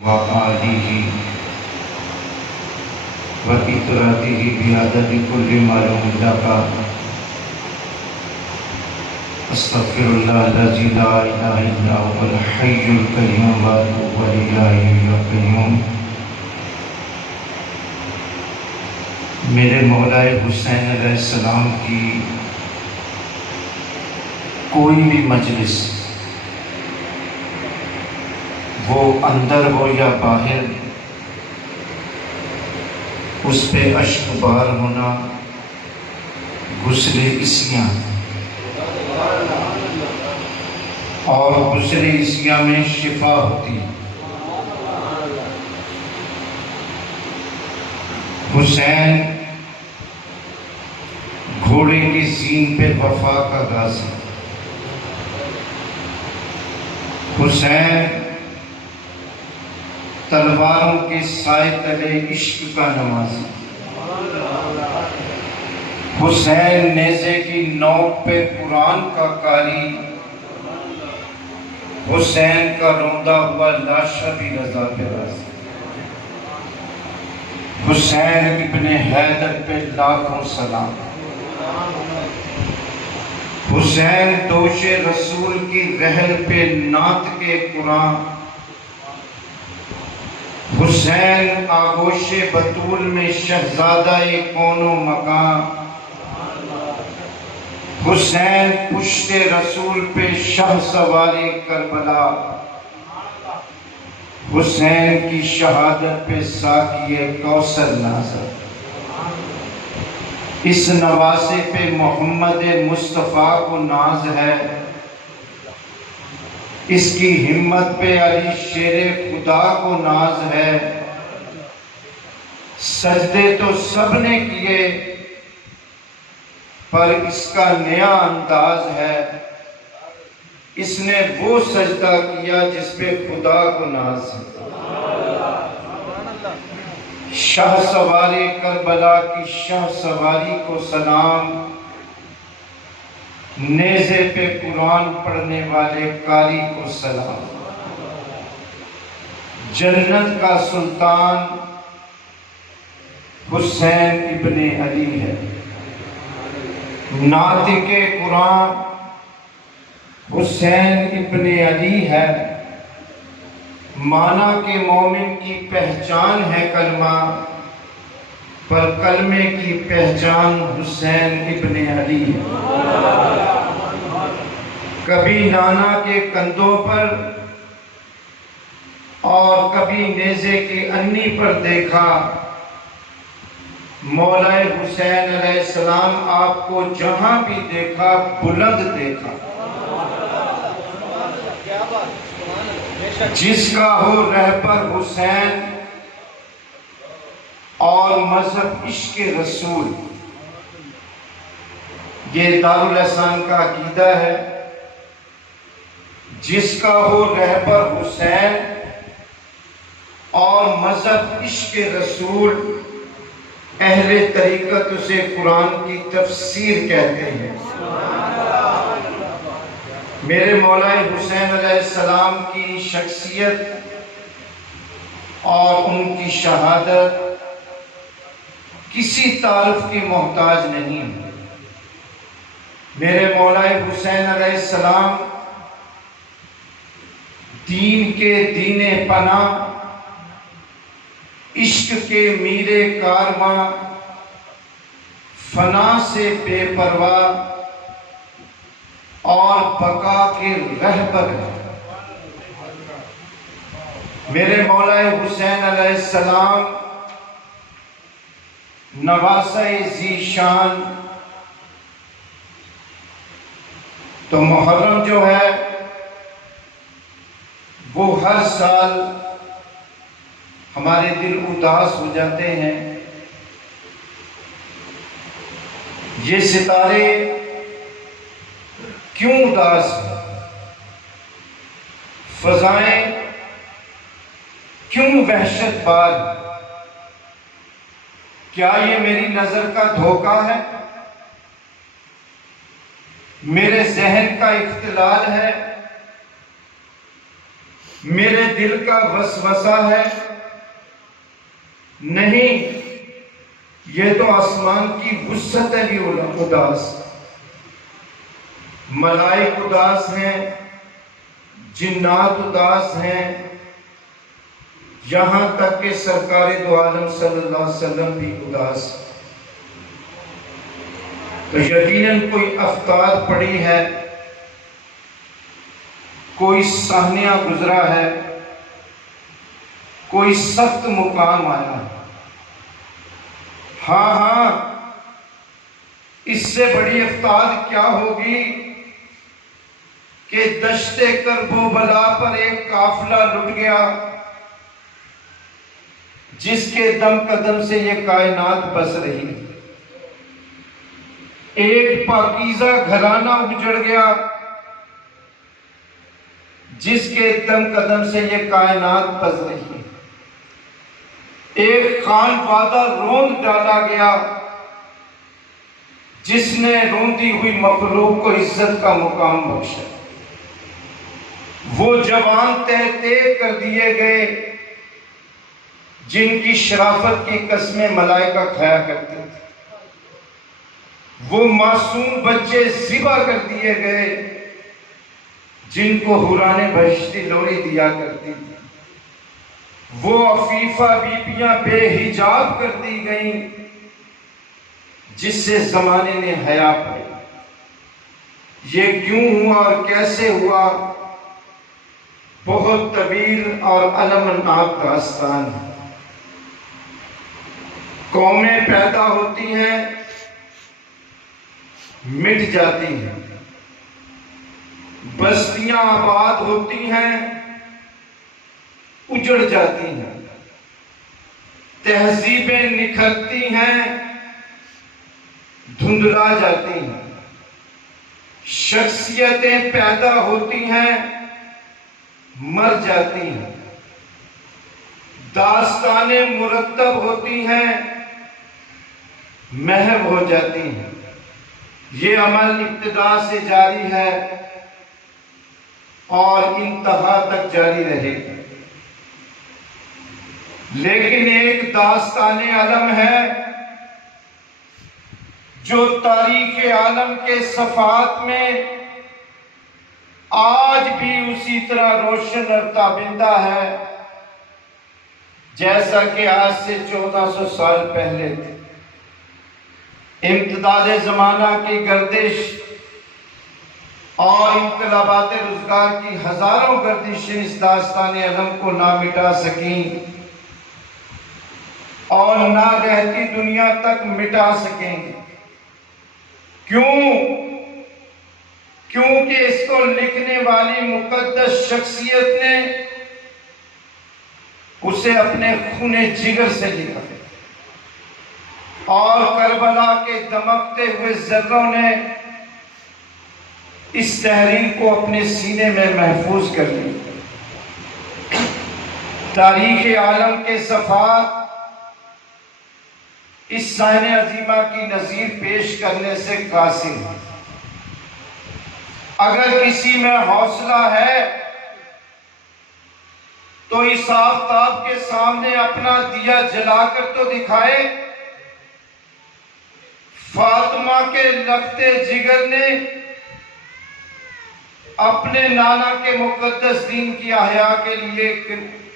व आलिहि व इतरातिहि बिआदति कुल्लि मालूम लका अस्तग़फिरुल्लाहल्लज़ी ला इलाहा इल्ला हुवल हय्युल क़य्यूम व अतूबु इलैहि या क़य्यूम। मेरे मौलाए हुसैन अलैहिस्सलाम की कोई भी मजलिस, वो अंदर हो या बाहर, उस पे अश्कबार होना, गुस्ले इसियाँ और गुस्ले इसियाँ में शिफा होती। हुसैन घोड़े की सीन पे वफा का गाज़ी, हुसैन तलवारों के साए तले इश्क का नमाज़ी, हुसैन नेज़े की नोक पे कुरान का कारी, हुसैन का रोंदा हुआ लाशा भी रज़ा पे राज़ी। हुसैन इब्ने हैदर पे लाखों सलाम। हुसैन दोषे रसूल की रहल पे नात के कुरान, हुसैन आगोशे बतूल में शहजादा ए कोनो मकान, हुसैन पुश्ते रसूल पे शाह सवारी करबला, हुसैन की शहादत पे साकिए कौसर नाज़र। इस नवासे पे मोहम्मद मुस्तफ़ा को नाज है, इसकी हिम्मत पे अली शेरे खुदा को नाज है। सजदे तो सबने किए पर इसका नया अंदाज है, इसने वो सजदा किया जिस पे खुदा को नाज है। शाह सवारी करबला की शाह सवारी को सलाम, नेज़े पे कुरान पढ़ने वाले कारी को सलाम। जन्नत का सुल्तान हुसैन इब्ने अली है, नातिके कुरान हुसैन इब्ने अली है। माना के मोमिन की पहचान है कलमा, पर कलमे की पहचान हुसैन इब्ने अली है। कभी नाना के कंधों पर और कभी नेज़े के अन्नी पर देखा, मौलाए हुसैन अलैहिस्सलाम आपको जहां भी देखा बुलंद देखा। जिसका हो रहबर हुसैन और मजहब इश्क रसूल, ये दारुल एहसान का अकीदा है। जिसका हो रहबर हुसैन और मजहब इश्क रसूल, अहले तरीकत उसे कुरान की तफसीर कहते हैं। मेरे मौलाए हुसैन अलैहिस्सलाम की शख्सियत और उनकी शहादत किसी तारुफ की मोहताज नहीं। मेरे मौलाए हुसैन अलैहिस्सलाम दीन के दीने पना, इश्क के मीरे कारवां, फना से बेपरवाह और बका के रहबर। मेरे मौलाए हुसैन अलैहिस्सलाम नवासे ज़ीशान। तो मुहर्रम जो है वो हर साल हमारे दिल उदास हो जाते हैं। ये सितारे क्यों उदास हैं? फजाएं क्यों वहशतबार? क्या ये मेरी नजर का धोखा है? मेरे जहन का इख्तिलाल है? मेरे दिल का वसवसा है, नहीं, ये तो आसमान की वुसअत है भी उदास। मलाइक उदास हैं, जिन्नात उदास हैं, यहां तक कि सरकारे दो आलम सल्लल्लाहु अलैहि वसल्लम भी उदास। तो यकीनन कोई अफ्तार पड़ी है, कोई साहनिया गुजरा है, कोई सख्त मुकाम आया। हाँ हाँ, इससे बड़ी अफ्तार क्या होगी कि दश्ते करबो बला पर एक काफिला लुट गया, जिसके दम कदम से ये कायनात बस रही। एक पाकीज़ा घराना उजड़ गया, जिसके दम कदम से ये कायनात बस रही। एक खानवादा रोंद डाला गया, जिसने रोंदी हुई मखलूक को इज्जत का मुकाम बख्शा। वो जवान तहते कर दिए गए, जिनकी शराफत की कस्में मलाइका खाया करते थे। वो मासूम बच्चे ज़िबा कर दिए गए, जिनको हुराने बहिश्ती लोरी दिया करती थी। वो अफीफा बीबियां बेहिजाब कर दी गई, जिससे जमाने ने हया पाई। ये क्यों हुआ और कैसे हुआ, बहुत तवील और अलमनाक दास्तान है। कौमें पैदा होती हैं, मिट जाती हैं, बस्तियां आबाद होती हैं, उजड़ जाती हैं, तहजीबें निखरती हैं, धुंधला जाती हैं, शख्सियतें पैदा होती हैं, मर जाती हैं, दास्तानें मुरत्तब होती हैं, महव हो जाती हैं। ये अमल इब्तिदा से जारी है और इंतहा तक जारी रहेगा। लेकिन एक दास्ताने आलम है, जो तारीख आलम के सफात में आज भी उसी तरह रोशन और ताबिंदा है, जैसा कि आज से 1400 साल पहले थे। इम्तिदाद ज़माना की गर्दिश और इनकलाबात रोजगार की हजारों गर्दिशें इस दास्तान अलम को ना मिटा सकी और ना रहती दुनिया तक मिटा सकेंगे। क्यों? क्योंकि इसको लिखने वाली मुकद्दस शख्सियत ने उसे अपने खूने जिगर से लिखा और करबला के दमकते हुए जर्रों ने इस तहरीर को अपने सीने में महफूज कर लिया। तारीख आलम के सफात इस शान अजीमा की नज़ीर पेश करने से कासिर है। अगर किसी में हौसला है तो इस आफताब के सामने अपना दिया जलाकर तो दिखाए। फातिमा के लखते जिगर ने अपने नाना के मुकद्दस दीन की अहया के लिए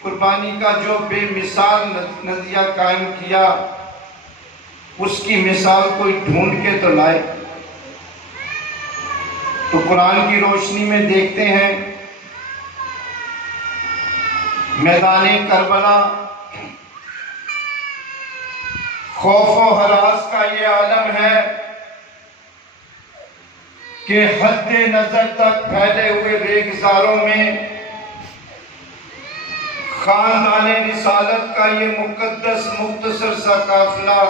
कुर्बानी का जो बेमिसाल नज़रिया कायम किया, उसकी मिसाल कोई ढूंढ के तो लाए। तो कुरान की रोशनी में देखते हैं, मैदान करबला खौफ और हरास का ये आलम है कि हद्दे नजर तक फैले हुए रेगिजारों में खानदाने रिसालत का ये मुकद्दस मुख्तसर सा काफिला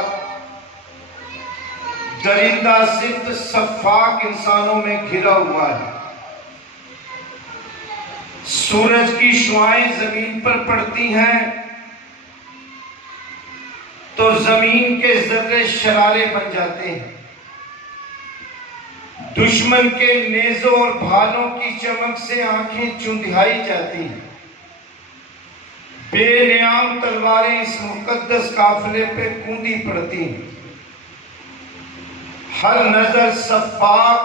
दरिंदा सिफ्त सफाक इंसानों में घिरा हुआ है। सूरज की शुआएं जमीन पर पड़ती हैं तो जमीन के जर्रे शरारे बन जाते हैं। दुश्मन के नेज़ों और भालों की चमक से आंखें चुंधियाई जाती हैं। बेनियाम तलवारें इस मुकद्दस काफिले पे कूदी पड़ती हैं। हर नजर सफाक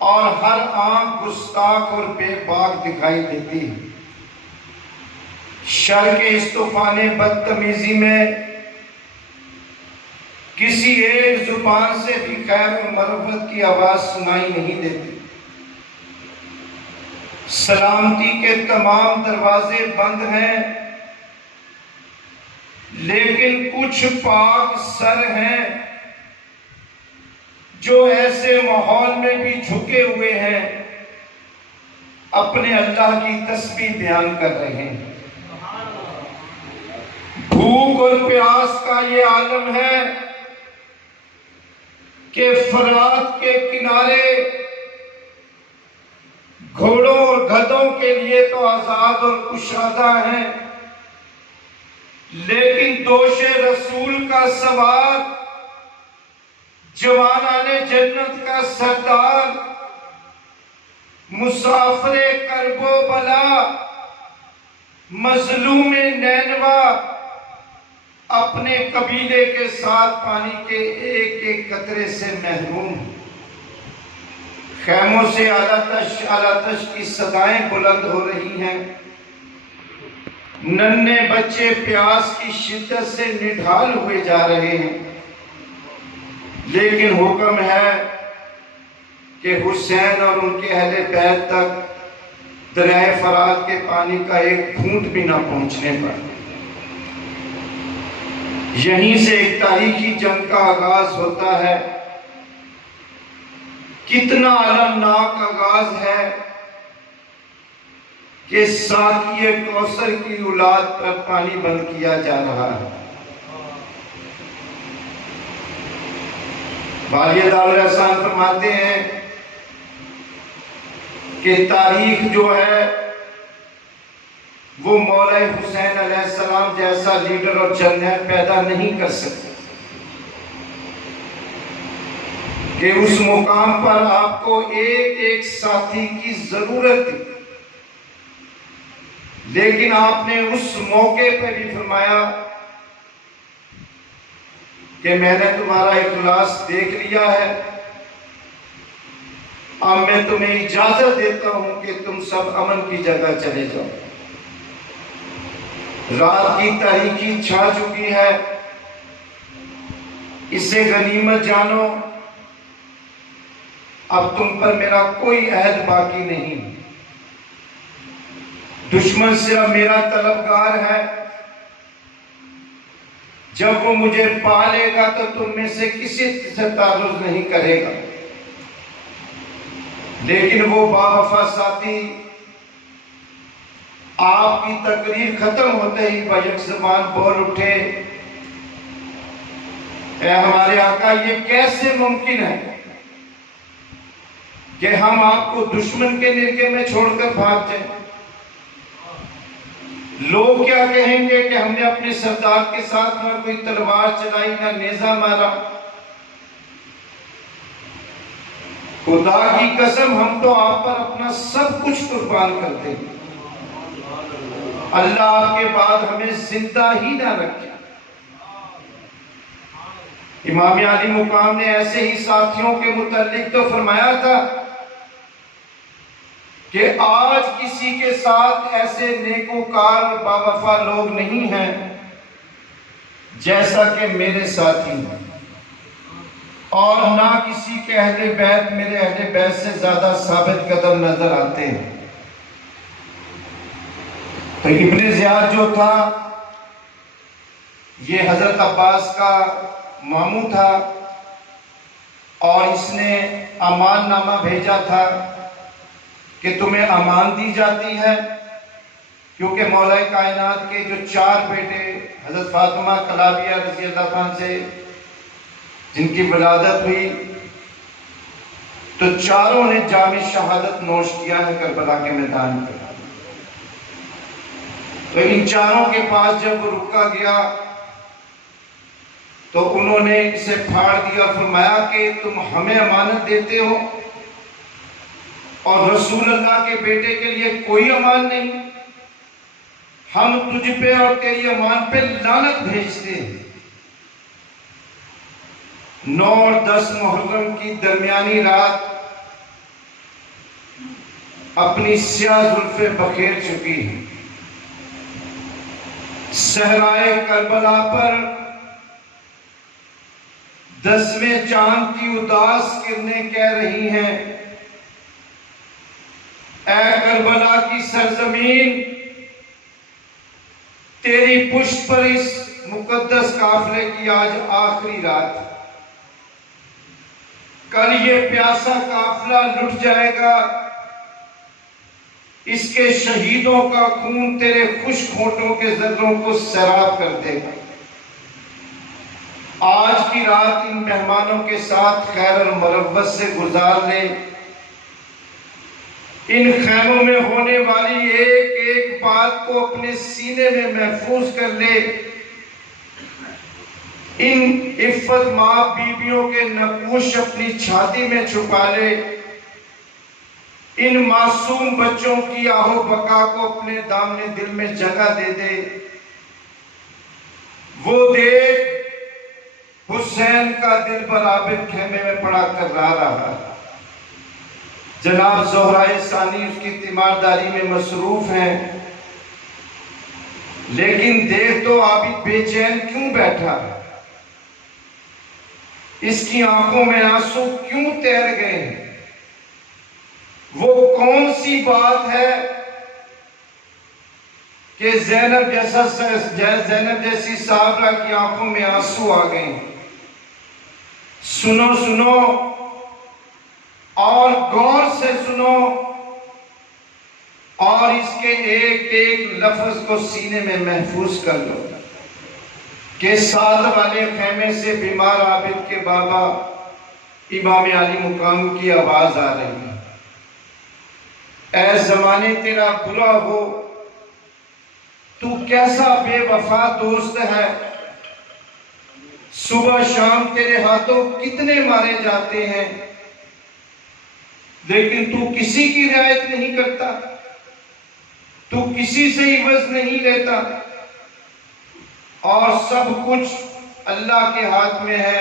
और हर आंख गुस्ताख और बेबाक दिखाई देती है। शर के इस तूफाने बदतमीजी में किसी एक जुबान से भी खैर और मरहमत की आवाज सुनाई नहीं देती। सलामती के तमाम दरवाजे बंद हैं, लेकिन कुछ पाक सर हैं जो ऐसे माहौल में भी झुके हुए हैं, अपने अल्लाह की तस्बीह बयान कर रहे हैं। भूख और प्यास का ये आलम है कि फरात के किनारे घोड़ों और गधों के लिए तो आजाद और कुशादा है, लेकिन दोषे रसूल का सवार, जवानाने जन्नत का सरदार, मुसाफिरे करबो बला, मजलूमे नैनवा अपने कबीले के साथ पानी के एक एक कतरे से महरूम। खैमों से आलातश की सदाएं बुलंद हो रही हैं। नन्हे बच्चे प्यास की शिद्दत से निढाल हुए जा रहे हैं, लेकिन हुक्म है कि हुसैन और उनके अहले बैत तक दरियाए फरात के पानी का एक घूंट भी ना पहुंचने पर। यहीं से एक तारीखी जंग का आगाज होता है। कितना अलमनाक आगाज है कि साकिए कौसर की औलाद पर पानी बंद किया जा रहा है। वालिद एहसान फरमाते हैं कि तारीख जो है वो मौला हुसैन अलैहिस्सलाम जैसा लीडर और जर्नल पैदा नहीं कर सकती कि उस मुकाम पर आपको एक एक साथी की जरूरत थी, लेकिन आपने उस मौके पर भी फरमाया कि मैंने तुम्हारा इखलास देख लिया है, अब मैं तुम्हें इजाजत देता हूं कि तुम सब अमन की जगह चले जाओ। रात की तारीकी छा चुकी है, इसे गनीमत जानो। अब तुम पर मेरा कोई अहद बाकी नहीं। दुश्मन सिर्फ मेरा तलबगार है, जब वो मुझे पा लेगा तो तुम में से किसी से ताल्लुक नहीं करेगा, लेकिन वो बावफा साथी आपकी तकरीर खत्म होते ही बयक ज़बान बोल उठे, ऐ हमारे आका, ये कैसे मुमकिन है कि हम आपको दुश्मन के निर्के में छोड़कर भाग जाएं? लोग क्या कहेंगे कि हमने अपने सरदार के साथ ना कोई तलवार चलाई ना नेजा मारा। खुदा की कसम, हम तो आप पर अपना सब कुछ कुर्बान करते हैं। अल्लाह आपके बाद हमें जिंदा ही ना रखे। इमाम अली मुकाम ने ऐसे ही साथियों के मुतालिक तो फरमाया था कि आज किसी के साथ ऐसे नेकोकार और बावफा लोग नहीं हैं जैसा कि मेरे साथी हैं, और ना किसी के अहले बैत मेरे अहले बैत से ज्यादा साबित कदम नजर आते हैं। तो इब्ने ज़ियाद जो था, ये हजरत अब्बास का मामू था, और इसने अमाननामा भेजा था कि तुम्हें अमान दी जाती है, क्योंकि मौला कायनात के जो 4 बेटे हजरत फातिमा कलाबिया रज़ी अल्लाह अन्हा से जिनकी विलादत हुई, तो चारों ने जामे शहादत नोश किया है करबला के मैदान पर। तो इन चारों के पास जब वो रुका गया तो उन्होंने इसे फाड़ दिया, फरमाया कि तुम हमें अमानत देते हो और रसूल अल्लाह के बेटे के लिए कोई अमान नहीं। हम तुझ पे और तेरी अमान पे लानत भेजते हैं। 9 और 10 मुहर्रम की दरमियानी रात अपनी स्याह जुल्फे बखेर चुकी है। सहराए करबला पर 10वें चांद की उदास किरणें कह रही हैं, ऐ करबला की सरजमीन, तेरी पुष्ट पर इस मुकद्दस काफिले की आज आखिरी रात। कल ये प्यासा काफिला लुट जाएगा, इसके शहीदों का खून तेरे खुश्क होठों के जर्रों को सैराब कर देगा। आज की रात इन मेहमानों के साथ खैर और मरव्वत से गुजार ले। इन खैमों में होने वाली एक एक बात को अपने सीने में महफूज कर ले। इन इफ्फत माँ बीबियों के नकूश अपनी छाती में छुपा ले। इन मासूम बच्चों की आहो बका को अपने दामने दिल में जगह दे दे। वो देख हुसैन का दिल बराबर खेमे में पड़ा कर्रा रहा। जनाब ज़ोहराए सानी उसकी तीमारदारी में मसरूफ हैं, लेकिन देख तो आबिद बेचैन क्यों बैठा? इसकी आंखों में आंसू क्यों तैर गए हैं? वो कौन सी बात है कि ज़ैनब जैसी साहबरा की आंखों में आंसू आ गए? सुनो सुनो और गौर से सुनो और इसके एक एक लफ्ज को सीने में महफूज कर लो कि साथ वाले खेमे से बीमार आबिद के बाबा इमाम अली मुकाम की आवाज आ रही है। ऐ जमाने तेरा बुरा हो, तू कैसा बेवफा दोस्त है। सुबह शाम तेरे हाथों कितने मारे जाते हैं, लेकिन तू किसी की रियायत नहीं करता, तू किसी से इवज नहीं लेता और सब कुछ अल्लाह के हाथ में है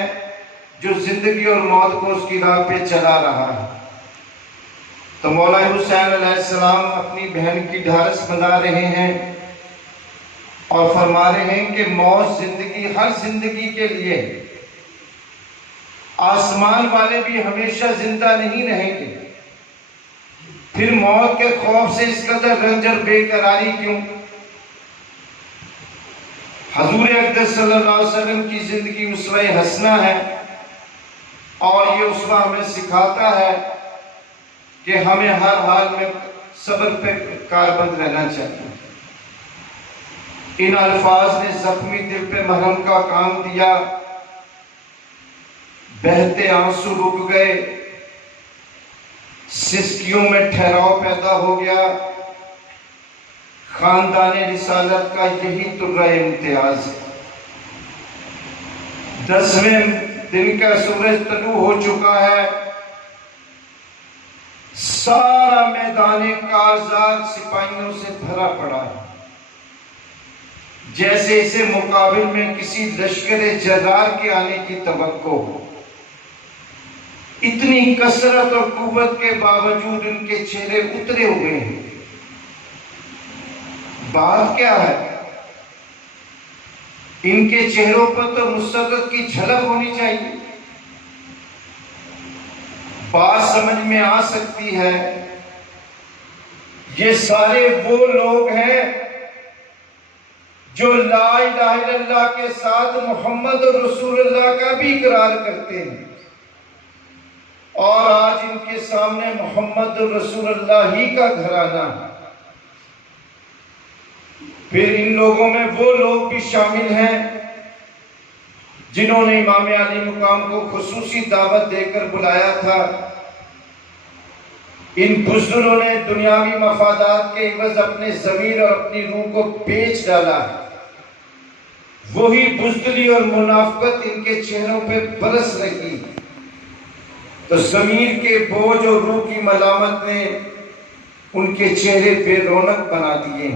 जो जिंदगी और मौत को उसकी राह पे चला रहा है। तो मौला हुसैन अलैहिस्सलाम अपनी बहन की ढारस बना रहे हैं और फरमा रहे हैं कि मौत जिंदगी, हर जिंदगी के लिए। आसमान वाले भी हमेशा जिंदा नहीं रहेंगे, फिर मौत के खौफ से इस कदर रंज और बेकरारी क्यों? हजूर अक़दस सल्लल्लाहु अलैहि वसल्लम की जिंदगी उसवे हसना है और ये उसवा हमें सिखाता है कि हमें हर हाल में सब्र पे कारबंद रहना चाहिए। इन अल्फाज ने जख्मी दिल पे मरहम का काम दिया। बहते आंसू रुक गए, सिसकियों में ठहराव पैदा हो गया। खानदाने रिसालत का यही तुर्रा इम्तियाज। 10वें दिन का सूरज तलू हो चुका है। सारा मैदान कारज़ात सिपाहियों से भरा पड़ा है, जैसे इसे मुकाबिल में किसी लश्कर जर्रार के आने की तवक्को हो। इतनी कसरत और कुव्वत के बावजूद उनके चेहरे उतरे हुए हैं। बात क्या है? इनके चेहरों पर तो मुसर्रत की झलक होनी चाहिए। बात समझ में आ सकती है, ये सारे वो लोग हैं जो ला इलाहा इल्लल्लाह के साथ मोहम्मद रसूलुल्लाह का भी इकरार करते हैं और आज इनके सामने मोहम्मद रसूलुल्लाह ही का घराना। फिर इन लोगों में वो लोग भी शामिल हैं जिन्होंने इमाम अली मुकाम को खुसूसी दावत देकर बुलाया था। इन बुज़दिलों ने दुनियावी मफादात के इवज़ अपने ज़मीर और अपनी रूह को बेच डाला। वही बुज़दिली और मुनाफ़िक़त इनके चेहरों पे बरस रही। तो ज़मीर के बोझ और रूह की मलामत ने उनके चेहरे पे रौनक बना दिए।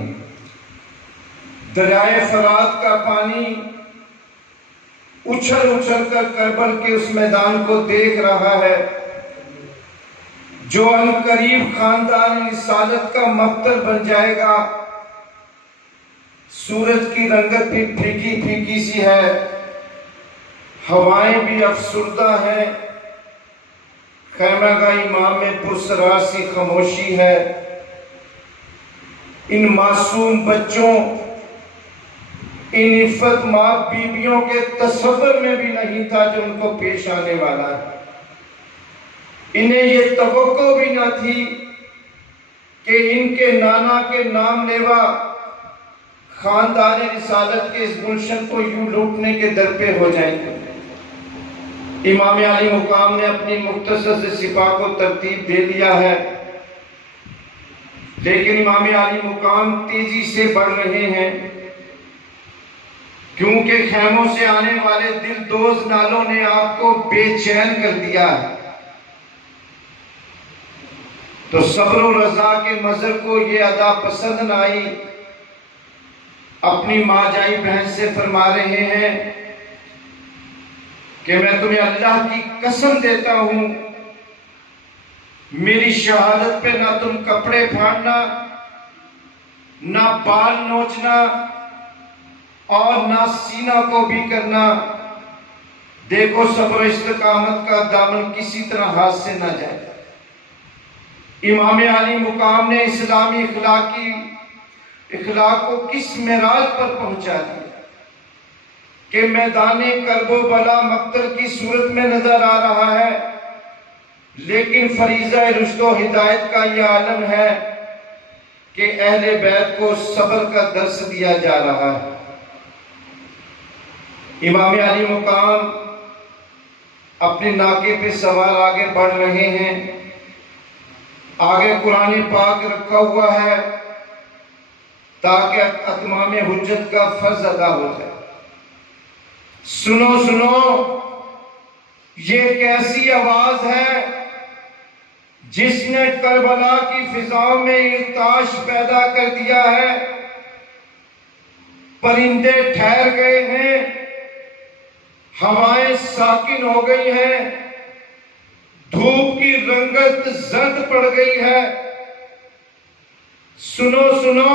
दरियाए फरात का पानी उछल उछल कर करबल के उस मैदान को देख रहा है जो अनकरीब खानदान रिसालत का मकतल बन जाएगा। सूरज की रंगत भी फीकी फीकी सी है, हवाएं भी अफसुर्दा हैं, खैमगाह इमाम में पुरसरार सी खामोशी है। इन मासूम बच्चों, इन इफ़्फ़त माँ बीबियों के तस्वर में भी नहीं था जो उनको पेश आने वाला है। इन्हें ये तवक्को भी न थी कि इनके नाना के नाम लेवा खानदान रिसालत के इस गुलशन को यूं लूटने के दर पे हो जाएंगे। इमाम अली मुकाम ने अपनी मुख्तसर से सिपा को तरतीब दे दिया है, लेकिन इमाम अली मुकाम तेजी से बढ़ रहे हैं क्योंकि खैमों से आने वाले दिलदोज नालों ने आपको बेचैन कर दिया है। तो सब्र और रजा के मजर को ये अदा पसंद न आई। अपनी माँ जाई बहन से फरमा रहे हैं कि मैं तुम्हें अल्लाह की कसम देता हूं, मेरी शहादत पे ना तुम कपड़े फाड़ना, ना बाल नोचना और ना सीना को भी करना। देखो सब्र इस्तिकामत का दामन किसी तरह हाथ से ना जाए। इमाम अली मुकाम ने इस्लामी इखलाक को किस मेराज पर पहुंचा दिया कि मैदाने करबो बला मक्तल की सूरत में नजर आ रहा है, लेकिन फरीज़ा रुश्दो हिदायत का यह आलम है कि अहले बैत को सब्र का दर्स दिया जा रहा है। इमाम अली मुकाम अपने नाके पे सवार आगे बढ़ रहे हैं। आगे कुरान पाक रखा हुआ है ताकि अतमाम हुज्जत का फर्ज अदा हो जाए। सुनो सुनो, ये कैसी आवाज है जिसने करबला की फिजाओं में इर्ताश पैदा कर दिया है। परिंदे ठहर गए हैं, हवाएं साकिन हो गई हैं, धूप की रंगत जर्द पड़ गई है। सुनो सुनो,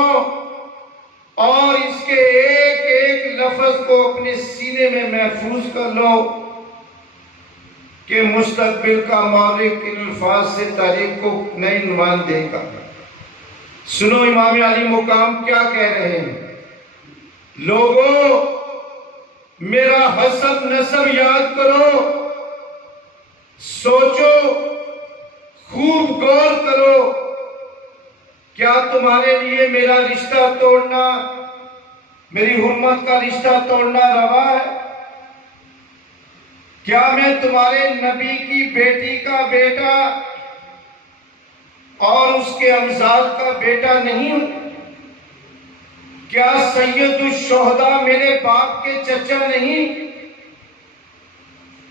और इसके एक एक लफ्ज को अपने सीने में महफूज कर लो कि मुस्तकबिल का मालिक इन अल्फाज से तारीख को नई नुमान देगा। सुनो इमाम अली मुकाम क्या कह रहे हैं। लोगों, मेरा हसब नसब याद करो, सोचो, खूब गौर करो। क्या तुम्हारे लिए मेरा रिश्ता तोड़ना, मेरी हुर्मत का रिश्ता तोड़ना रवा है? क्या मैं तुम्हारे नबी की बेटी का बेटा और उसके अमजाद का बेटा नहीं हूं? क्या सैयदुल शुहदा मेरे बाप के चचा नहीं?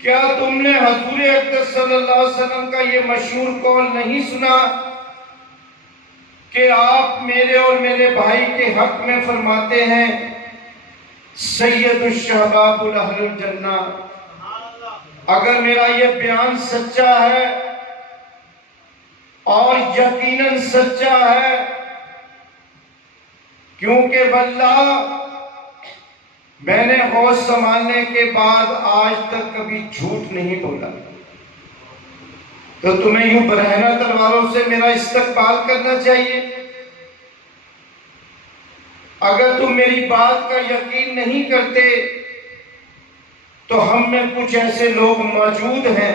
क्या तुमने हजूर अक़दस सल्लल्लाहु अलैहि वसल्लम का ये मशहूर कौल नहीं सुना कि आप मेरे और मेरे भाई के हक में फरमाते हैं सैयदुल शहबाबुल अहलुल जन्ना। अगर मेरा यह बयान सच्चा है और यकीनन सच्चा है, क्योंकि वल्लाह मैंने होश संभालने के बाद आज तक कभी झूठ नहीं बोला, तो तुम्हें यूं बरहना तलवारों से मेरा इस्तकबाल करना चाहिए। अगर तुम मेरी बात का यकीन नहीं करते तो हम में कुछ ऐसे लोग मौजूद हैं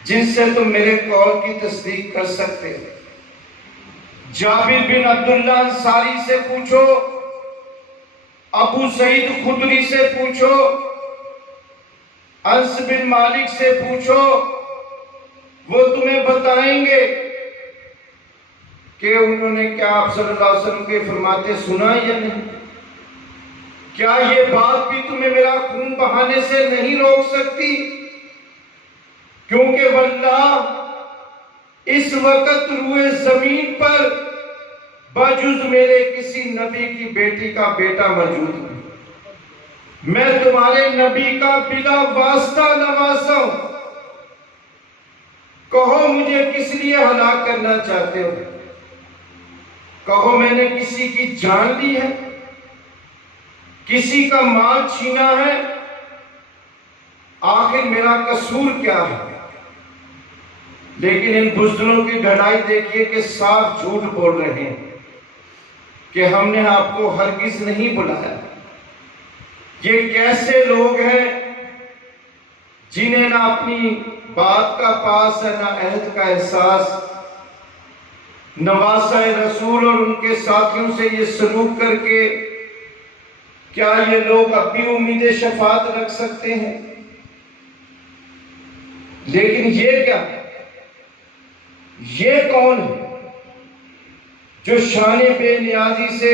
जिनसे तुम मेरे कौल की तस्दीक कर सकते हो। जाबिर बिन अब्दुल्ला अंसारी से पूछो, अबू सईद खुदरी से पूछो, अंस बिन मालिक से पूछो, वो तुम्हें बताएंगे कि उन्होंने क्या आप सल्लल्लाहु अलैहि वसल्लम के फरमाते सुना या नहीं। क्या ये बात भी तुम्हें मेरा खून बहाने से नहीं रोक सकती? क्योंकि वल्लाह इस वक्त रूए जमीन पर बाजुज मेरे किसी नबी की बेटी का बेटा मौजूद नहीं। मैं तुम्हारे नबी का बिला वास्ता नवासा हूं। कहो मुझे किस लिए हलाक करना चाहते हो? कहो मैंने किसी की जान ली है, किसी का माल छीना है, आखिर मेरा कसूर क्या है? लेकिन इन बुज़दिलों की ढड़ाई देखिए कि साफ झूठ बोल रहे हैं कि हमने आपको हरगिज नहीं बुलाया। ये कैसे लोग हैं जिन्हें ना अपनी बात का पास है, ना अहद का एहसास। नवासा रसूल और उनके साथियों से ये सलूक करके क्या ये लोग अब भी उम्मीद शफात रख सकते हैं? लेकिन ये क्या, ये कौन है जो शान बेनियाजी से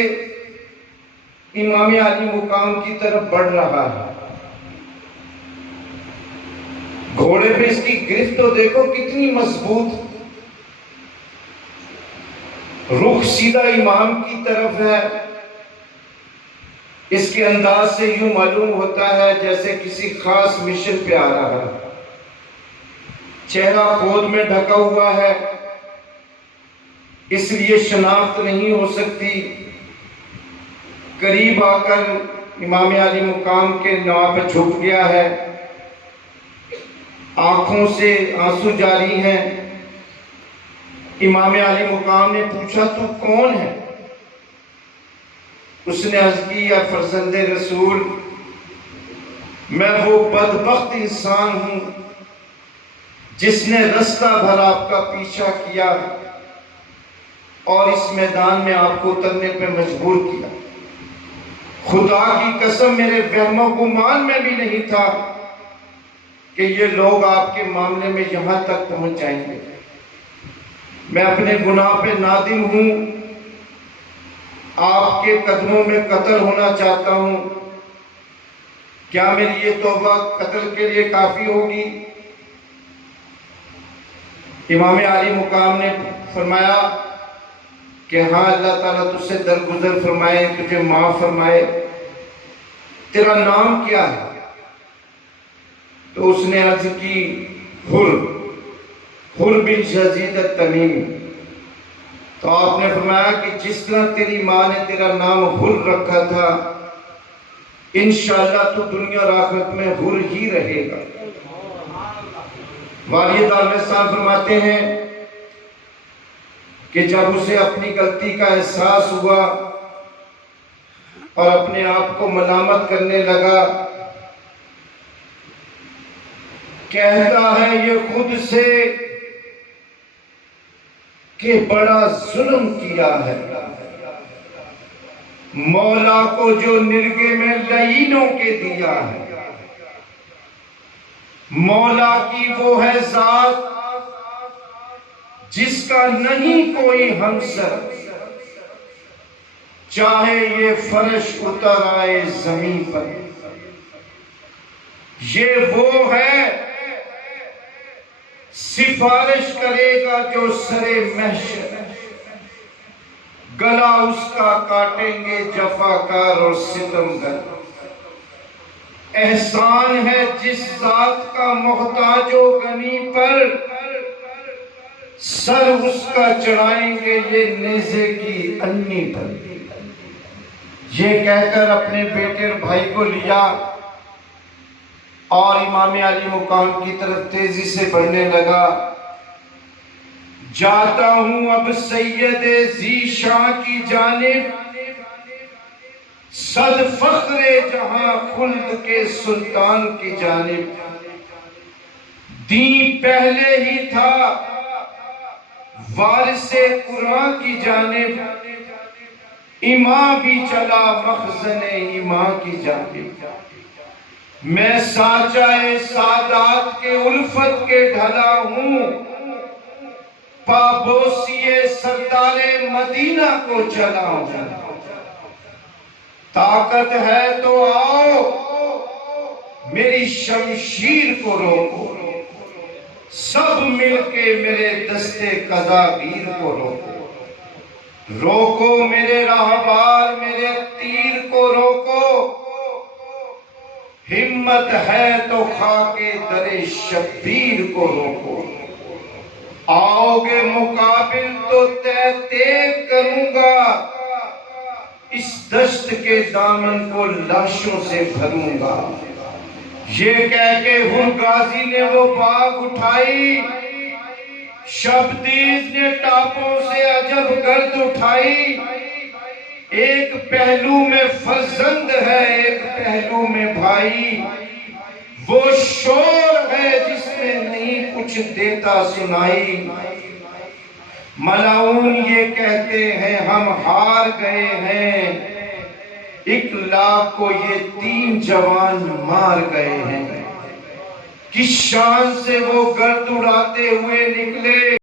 इमाम आली मुकाम की तरफ बढ़ रहा है? घोड़े पे इसकी गिरफ्त तो देखो कितनी मजबूत, रुख सीधा इमाम की तरफ है। इसके अंदाज से यूं मालूम होता है जैसे किसी खास मिशन पे आ रहा है। चेहरा खोद में ढका हुआ है, इसलिए शनाख्त नहीं हो सकती। करीब आकर इमाम आली मुकाम के नवा पे झुक गया है, आंखों से आंसू जारी हैं। इमाम आली मुकाम ने पूछा तू कौन है? उसने अर्ज की या फरजंदे रसूल, मैं वो बदबख्त इंसान हूं जिसने रास्ता भर आपका पीछा किया और इस मैदान में आपको उतरने पर मजबूर किया। खुदा की कसम मेरे वहमो गुमान में भी नहीं था कि ये लोग आपके मामले में यहां तक पहुंच जाएंगे। मैं अपने गुनाह पे नादिम हूं, आपके कदमों में कत्ल होना चाहता हूं। क्या मेरी ये तौबा कत्ल के लिए काफी होगी? इमाम आली मुकाम ने फरमाया कि हाँ, अल्लाह ताला तुझसे दरगुजर फरमाए, तुझे माफ फरमाए। तेरा नाम क्या है? तो उसने अर्ज की हुर बिन यजीद तमीमी। तो आपने फरमाया कि जिस तरह तेरी माँ ने तेरा नाम हुर रखा था, इंशाअल्लाह तू दुनिया और आखिरत में हुर ही रहेगा। वालिद आलम फरमाते हैं कि जब उसे अपनी गलती का एहसास हुआ और अपने आप को मलामत करने लगा, कहता है ये खुद से कि बड़ा जुल्म किया है। मौला को जो निर्गे में लईनों के दिया है, मौला की वो है जात जिसका नहीं कोई हमसर, चाहे ये फर्श उतर आए जमीन पर। ये वो है सिफारिश करेगा जो सरे महशर, गला उसका काटेंगे जफाकार और सितमगर। एहसान है जिस जात का मोहताजो गनी पर, सर उसका चढ़ाएंगे ये नेज़े की अन्नी पर। ये कहकर अपने बेटे और भाई को लिया और इमाम आली मुकाम की तरफ तेजी से बढ़ने लगा। जाता हूं अब सैयदे ज़ीशान की जानिब, सद फख्रे जहां खुल्द के सुल्तान की जानिब। दी पहले ही था वारिसे कुरान की जानिब, इमाम भी चला मखज़ने इमाम की जानिब। मैं साचाए सादात के उल्फत के ढला हूं, पाबोसिए सरदारे मदीना को चला हूं। ताकत है तो आओ मेरी शमशीर को रोको, सब मिलके मेरे दस्ते कज़ागीर को रोको। रोको मेरे राहवार, मेरे तीर को रोको। हिम्मत है तो खाके दरे शब्बीर को रोको। आओगे मुकाबिल तो तय करूंगा, इस दश्त के दामन को लाशों से भरूंगा। ये कह के हुर गाजी ने वो बाग उठाई, शब्दीज ने टापों से अजब गर्द उठाई। एक पहलू में फर्जंद है, एक पहलू में भाई। वो शोर है जिसमें नहीं कुछ देता सुनाई। मलाऊन ये कहते हैं हम हार गए हैं, 1 लाख को ये 3 जवान मार गए हैं। किस शान से वो गर्द उड़ाते हुए निकले।